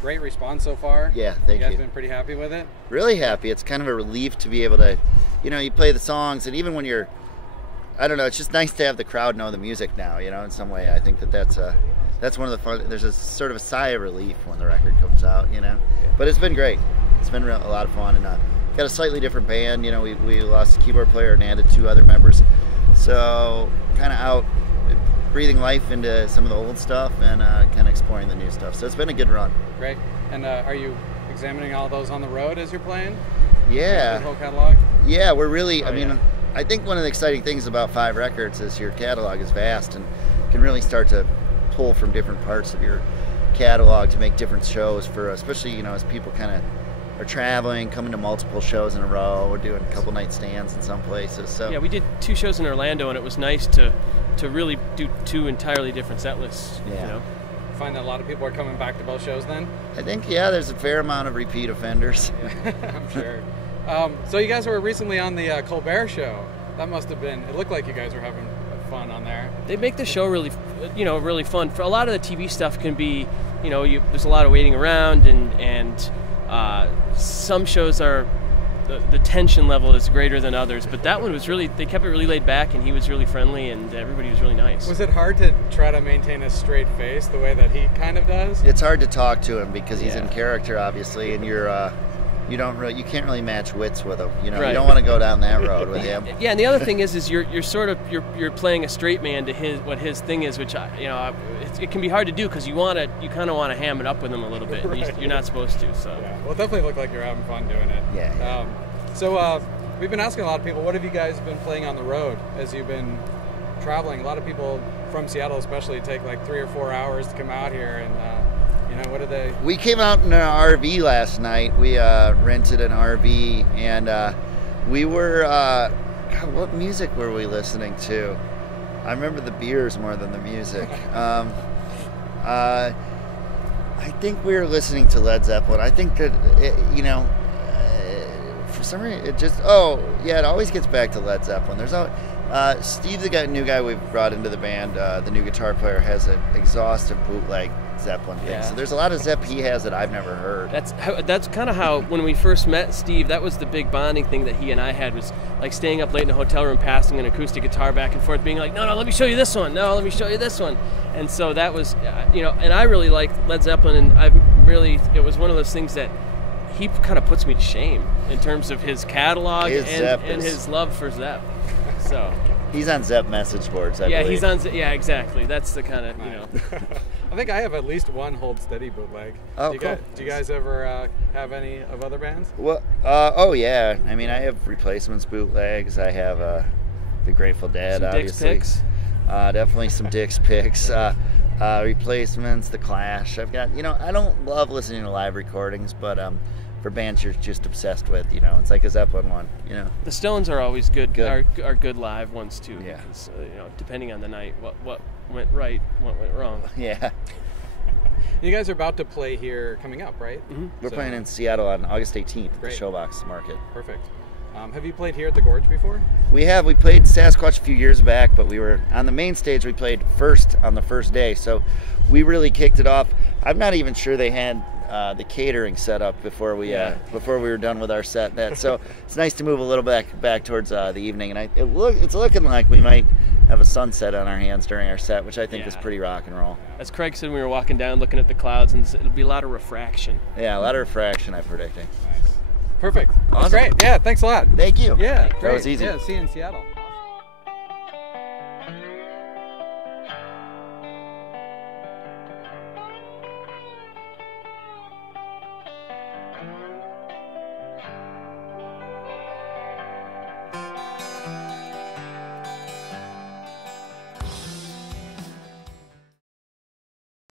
great response so far. Yeah, thank you. You guys been pretty happy with it? Really happy. It's kind of a relief to be able to, you play the songs, and even when you're, I don't know, it's just nice to have the crowd know the music now, in some way. I think that's one of the fun, there's a sort of a sigh of relief when the record comes out, But it's been great. It's been a lot of fun, and got a slightly different band. We lost a keyboard player and added 2 other members. So kind of out breathing life into some of the old stuff and kind of exploring the new stuff. So it's been a good run. Great. And are you examining all those on the road as you're playing? Yeah. The whole catalog? Yeah, we're really, I think one of the exciting things about 5 records is your catalog is vast and can really start to pull from different parts of your catalog to make different shows for, especially, as people kind of are traveling, coming to multiple shows in a row. We're doing a couple night stands in some places. So yeah, we did 2 shows in Orlando, and it was nice to really do 2 entirely different set lists. Yeah. Find that a lot of people are coming back to both shows then? I think, there's a fair amount of repeat offenders. Yeah, I'm sure. So you guys were recently on the Colbert Show. That must have been, it looked like you guys were having fun on there. They make the show really, really fun. For a lot of the TV stuff can be, there's a lot of waiting around, and some shows are, the tension level is greater than others, but that one was really, they kept it really laid back, and he was really friendly, and everybody was really nice. Was it hard to try to maintain a straight face the way that he kind of does? It's hard to talk to him because he's in character, obviously, and you can't really match wits with him. Right. You don't want to go down that road with him. Yeah, and the other thing is you're sort of you're playing a straight man to what his thing is, which it can be hard to do because you kind of want to ham it up with him a little bit. Right. You're not supposed to. So yeah. Well, it definitely looked like you're having fun doing it. Yeah. So we've been asking a lot of people, what have you guys been playing on the road as you've been traveling? A lot of people from Seattle, especially, take like 3 or 4 hours to come out here and. What did they? We came out in an RV last night. We rented an RV, and we were. God, what music were we listening to? I remember the beers more than the music. I think we were listening to Led Zeppelin. I think that for some reason it just. Oh yeah, it always gets back to Led Zeppelin. There's always, Steve, the new guy we've brought into the band, the new guitar player, has an exhaustive bootleg Zeppelin thing. So there's a lot of Zepp he has that I've never heard. That's kind of how, when we first met Steve, that was the big bonding thing that he and I had, was like staying up late in a hotel room, passing an acoustic guitar back and forth, being like, no, let me show you this one. No, let me show you this one. And so that was, and I really liked Led Zeppelin, and it was one of those things that he kind of puts me to shame in terms of his catalog and his love for Zepp. So he's on Zepp message boards, I believe. He's on. Yeah, exactly. That's the kind of I think I have at least one Hold Steady bootleg. Oh, cool. Do you guys ever have any of other bands? Well, oh yeah. I mean, I have Replacements bootlegs. I have the Grateful Dead, some obviously. Dick's Picks. Definitely some Dick's Picks. Replacements, The Clash. I've got. I don't love listening to live recordings, but for bands you're just obsessed with, it's like a Zeppelin one, The Stones are always good. Are good live ones too. Yeah. Because, depending on the night, what went right, what went wrong. Yeah. You guys are about to play here coming up, right? Mm-hmm. We're playing in Seattle on August 18th at the Showbox Market. Perfect. Have you played here at the Gorge before? We have. We played Sasquatch a few years back, but we were on the main stage. We played first on the first day, so we really kicked it off. I'm not even sure they had the catering set up before we were done with our set. So it's nice to move a little back towards the evening, and it's looking like we might have a sunset on our hands during our set, which I think is pretty rock and roll. As Craig said, we were walking down looking at the clouds, and it'll be a lot of refraction. Yeah, a lot of refraction, I'm predicting. Nice. Perfect. Awesome. That's great. Yeah, thanks a lot. Thank you. Yeah, great. That was easy. Yeah, see you in Seattle.